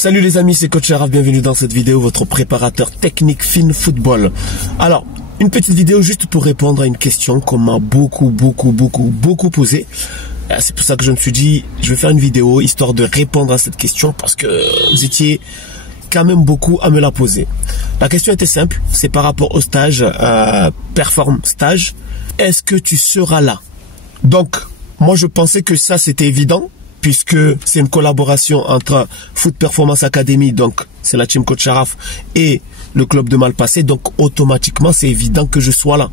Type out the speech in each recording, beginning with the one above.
Salut les amis, c'est Coach Araf, bienvenue dans cette vidéo, votre préparateur technique fin football. Alors, une petite vidéo juste pour répondre à une question qu'on m'a beaucoup posée. C'est pour ça que je me suis dit, je vais faire une vidéo histoire de répondre à cette question parce que vous étiez quand même beaucoup à me la poser. La question était simple, c'est par rapport au stage, Perform Stage. Est-ce que tu seras là? Donc, moi je pensais que ça c'était évident, puisque c'est une collaboration entre Foot Performance Academy, donc c'est la team Coach Araf, et le club de Malpassé, donc automatiquement c'est évident que je sois là.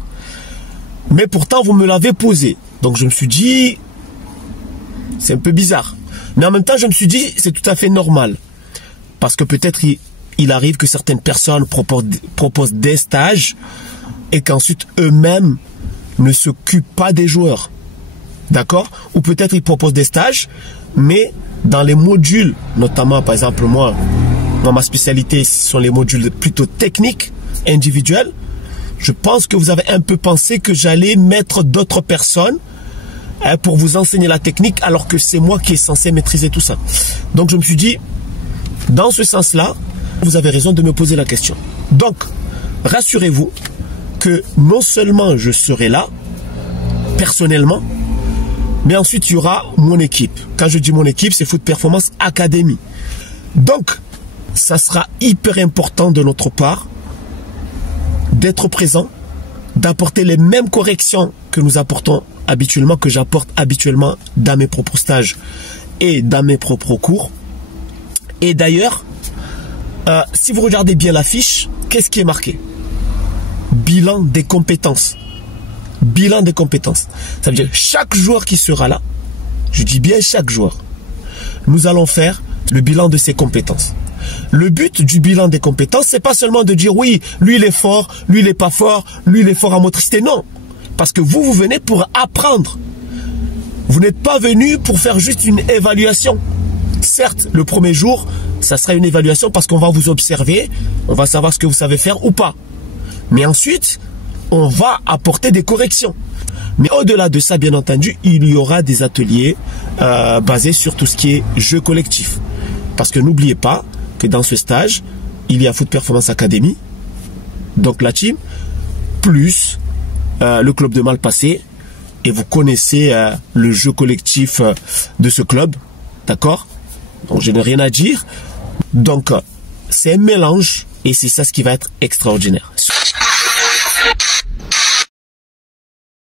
Mais pourtant vous me l'avez posé, donc je me suis dit, c'est un peu bizarre. Mais en même temps je me suis dit, c'est tout à fait normal, parce que peut-être il arrive que certaines personnes proposent des stages, et qu'ensuite eux-mêmes ne s'occupent pas des joueurs. D'accord? Ou peut-être ils proposent des stages, mais dans les modules, notamment par exemple moi, dans ma spécialité, ce sont les modules plutôt techniques, individuels. Je pense que vous avez un peu pensé que j'allais mettre d'autres personnes pour vous enseigner la technique, alors que c'est moi qui est censé maîtriser tout ça. Donc je me suis dit, dans ce sens-là, vous avez raison de me poser la question. Donc, rassurez-vous que non seulement je serai là, personnellement, mais ensuite, il y aura mon équipe. Quand je dis mon équipe, c'est Foot Performance Academy. Donc, ça sera hyper important de notre part d'être présent, d'apporter les mêmes corrections que nous apportons habituellement, que j'apporte habituellement dans mes propres stages et dans mes propres cours. Et d'ailleurs, si vous regardez bien la fiche, qu'est-ce qui est marqué? Bilan des compétences. Bilan des compétences. Ça veut dire chaque joueur qui sera là, je dis bien chaque joueur, nous allons faire le bilan de ses compétences. Le but du bilan des compétences, c'est pas seulement de dire oui, lui il est fort, lui il est pas fort, lui il est fort en motricité. Non, parce que vous venez pour apprendre. Vous n'êtes pas venu pour faire juste une évaluation. Certes, le premier jour, ça sera une évaluation parce qu'on va vous observer, on va savoir ce que vous savez faire ou pas. Mais ensuite, on va apporter des corrections. Mais au-delà de ça, bien entendu, il y aura des ateliers basés sur tout ce qui est jeu collectif. Parce que n'oubliez pas que dans ce stage, il y a Foot Performance Academy, donc la team, plus le club de Malpassé. Et vous connaissez le jeu collectif de ce club, d'accord? Donc je n'ai rien à dire. Donc c'est un mélange et c'est ça ce qui va être extraordinaire.